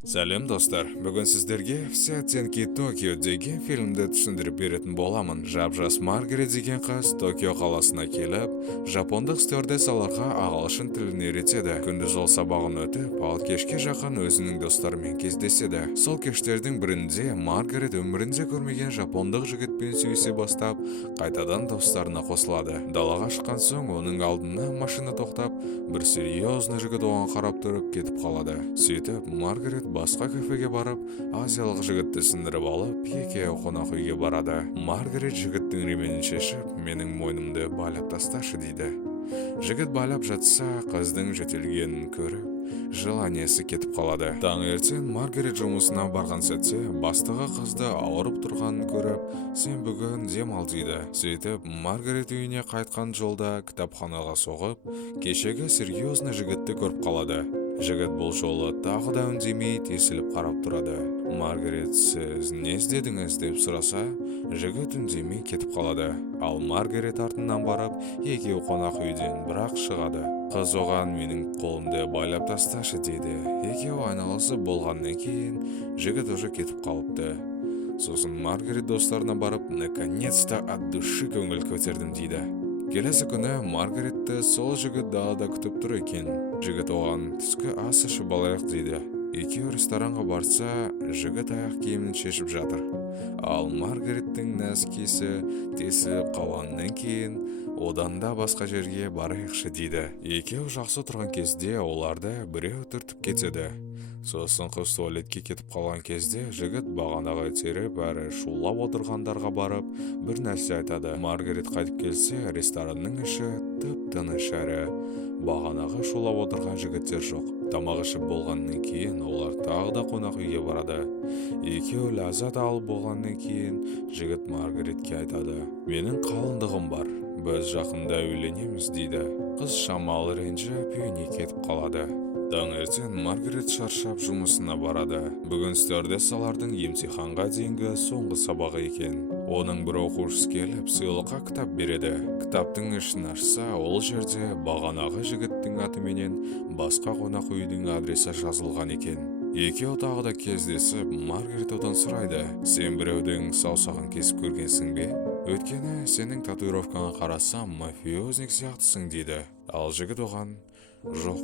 Сәлем достар, бүгін сіздерге «Все оттенки Токио» деген фильмді түсіндіріп беретін боламын. Жап-жас Маргарет деген қыз Токио қаласына келіп, жапондық стюардессаларға ағылшын тілін үйретеді. Күндіз жол сабағын өтіп, ал кешке жақын өзінің достарымен кездеседі. Сол кештердің бірінде Маргарет өмірінде көрмеген жапондық жігітпен сүйісе бастап, қайтадан достарына қосылады. Далаға шыққан соң оның алдына машина тоқтап, бір серьезный жігіт оған қарап тұрып кетіп қалады. Сөйтіп, Маргарет басқа кафеге барып, азиялық жігітті сындырып алып, екеуі қонақ үйге барады. Маргарет жігіттің ременін шешіп, менің мойнымды байлап тасташы дейді. Жігіт байлап жатса, қыздың жөтелгенін көріп, желаниясы кетіп қалады. Таңертең Маргарет жұмысына барған сәтте, бастығы қызды ауырып тұрғанын көріп, сен бүгін демал дейді. Сөйтіп, Маргарет үйіне қайтқан жолда кітапханаға соғып, кешегі серьезный жігітті көріп қалады. Жігіт бұл жолы тағы да үндемей тесіліп қарап тұрады. Маргарет, сіз не іздедіңіз деп сұраса, жігіт үндемей кетіп қалады. Ал Маргарет артынан барып, екеуі қонақ үйден бірақ шығады. Қыз оған менің қолымды байлап тасташы дейді. Екеуі айналысып болғаннан кейін жігіт уже кетіп қалыпты. Сосын Маргарет достарына барып, наконец-то от души көңіл көтердім дейді. Келесі күні Маргаретті сол жігіт далада күтіп тұр екен. Жігіт оған түскі ас ішіп алайық дейді. Екеуі ресторанға барса, жігіт аяқ киімін шешіп жатыр. Ал Маргареттің нәскесі тесіліп қалғаннан кейін одан да басқа жерге барайықшы дейді. Екеуі жақсы тұрған кезде оларды біреу түртіп кетеді. Сосын қыз туалетке кетіп қалған кезде жігіт бағанағы теріп әрі шулап отырғандарға барып бір нәрсе айтады. Маргарет қайтып келсе, ресторанның іші тып-тыныш әрі бағанағы шулап отырған жігіттер жоқ. Тамақ ішіп болғаннан кейін олар тағы да қонақ үйге барады. Екеуі ләззат алып болғаннан кейін жігіт Маргаретке айтады: менің қалыңдығым бар, біз жақында үйленеміз дейді. Қыз шамалы ренжіп үйіне кетіп қалады. Таңертең Маргарет шаршап жұмысына барады. Бүгін стюардессалардың емтиханға дейінгі соңғы сабағы екен. Оның бір оқушысы келіп, сыйлыққа кітап береді. Кітаптың ішін ашса, ол жерде бағанағы жігіттің атыменен басқа қонақ үйдің адресі жазылған екен. Екеуі тағы да кездесіп, Маргарет одан сұрайды: сен біреудің саусағын кесіп көргенсің бе? Өйткені сенің татуировкаңа қарасам, мафиозник сияқтысың дейді. Ал жігіт оған: жоқ,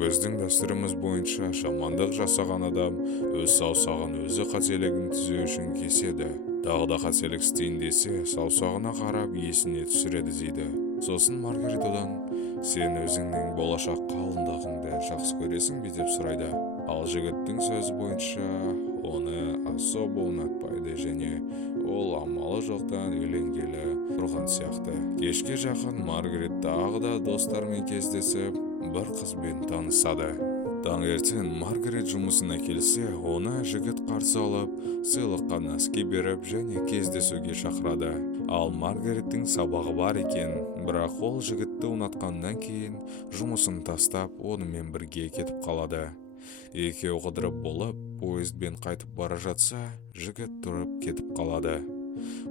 біздің дәстүріміз бойынша жамандық жасаған адам өз саусағын өзі қателігін түзеу үшін кеседі. Тағы да қателік істейін десе, саусағына қарап есіне түсіреді дейді. Сосын Маргарет одан: сен өзіңнің болашақ қалыңдығыңды жақсы көресің бе деп сұрайды. Ал жігіттің сөзі бойынша оны особо ұнатпайды және ол амалы жоқтан үйленгелі тұрған сияқты. Кешке жақын Маргарет тағы да достарымен кездесіп, бір қызбен танысады. Таңертең Маргарет жұмысына келсе, оны жігіт қарсы алып, сыйлыққа нәски беріп және кездесуге шақырады. Ал Маргареттің сабағы бар екен, бірақ ол жігітті ұнатқаннан кейін жұмысын тастап, онымен бірге кетіп қалады. Екеуі қыдырып болып, поездбен қайтып бара жатса, жігіт тұрып кетіп қалады.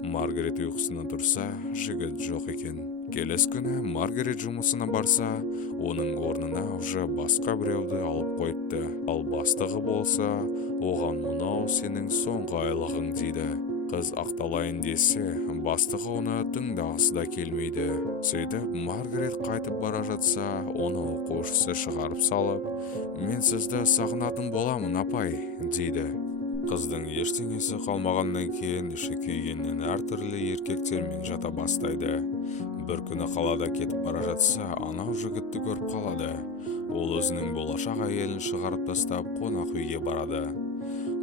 Маргарет ұйқысынан тұрса, жігіт жоқ екен. Келесі күні Маргарет жұмысына барса, оның орнына уже басқа біреуді алып қойыпты. Ал бастығы болса, оған: мынау сенің соңғы айлығың дейді. Қыз ақталайын десе, бастығы оны тыңдағысы да келмейді. Сөйтіп, Маргарет қайтып бара жатса, оны оқушысы шығарып салып: мен сізді сағынатын боламын, апай, дейді. Қыздың ештеңесі қалмағаннан кейін іші күйгеннен әртүрлі еркектермен жата бастайды. Бір күні қалада кетіп бара жатса, анау жігітті көріп қалады. Ол өзінің болашақ әйелін шығарып тастап қонақ үйге барады.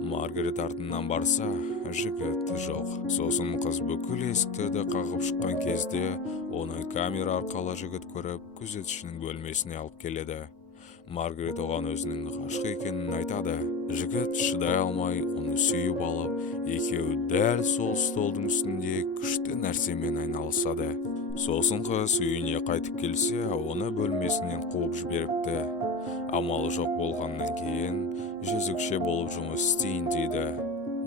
Маргарет артынан барса, жігіт жоқ. Сосын қыз бүкіл есіктерді қағып шыққан кезде оны камера арқылы жігіт көріп, күзетшінің бөлмесіне алып келеді. Маргарет оған өзінің ғашық екенін айтады. Жігіт шыдай алмай оны сүйіп алып, екеуі дәл сол столдың үстінде күшті нәрсемен айналысады. Сосын қыз үйіне қайтып келсе, оны бөлмесінен қуып жіберіпті. Амалы жоқ болғаннан кейін жезөкше болып жұмыс істейін дейді.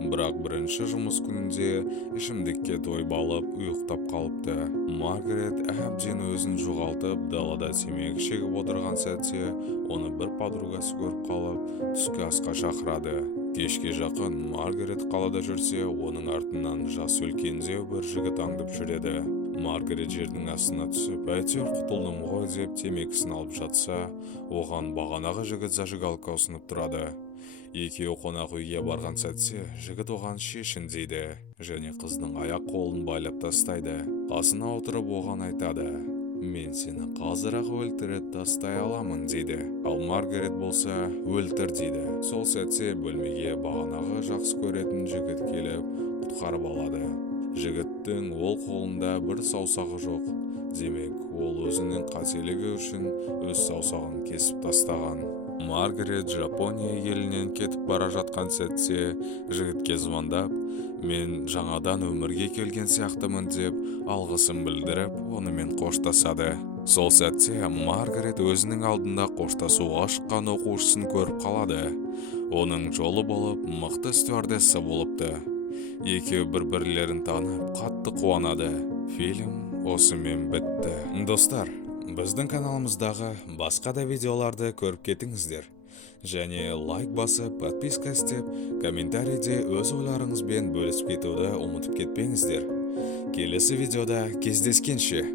Бірақ бірінші жұмыс күнінде ішімдікке тойып алып ұйықтап қалыпты. Маргарет әбден өзін жоғалтып, далада темекі шегіп отырған сәтте, оны бір подругасы көріп қалып, түскі асқа шақырады. Кешке жақын Маргарет қалада жүрсе, оның артынан жас үлкендеу бір жігіт аңдып жүреді. Маргарет жердің астына түсіп, әйтеуір құтылдым ғой деп темекісін алып жатса, оған бағанағы жігіт зажигалка ұсынып тұрады. Екеуі қонақ үйге барған сәтте, жігіт оған шешін дейді, және қыздың аяқ қолын байлап тастайды. Қасына отырып оған айтады: «Мен сені қазір-ақ өлтіріп тастай аламын» дейді. Ал Маргарет болса өлтір дейді. Сол сәтте бөлмеге бағанағы жақсы көретін жігіт келіп құтқарып алады. Жігіттің ол қолында бір саусағы жоқ. Демек, ол өзінің қателігі үшін өз саусағын кесіп тастаған. Маргарет Жапония елінен кетіп бара жатқан сәтте жігітке звондап, «Мен жаңадан өмірге келген сияқтымын» деп алғысын білдіріп, онымен қоштасады. Сол сәтте Маргарет өзінің алдында қоштасуға шыққан оқушысын көріп қалады. Оның жолы болып мықты стюардесса болыпты. Екеуі бір-бірлерін танып, қатты қуанады. Фильм осымен бітті. Достар, біздің каналымыздағы басқа да видеоларды көріп кетіңіздер. Және лайк басып, подписка істеп, комментарийде өз ойларыңызбен бөлісіп кетуді ұмытып кетпеңіздер. Келесі видеода кездескенше.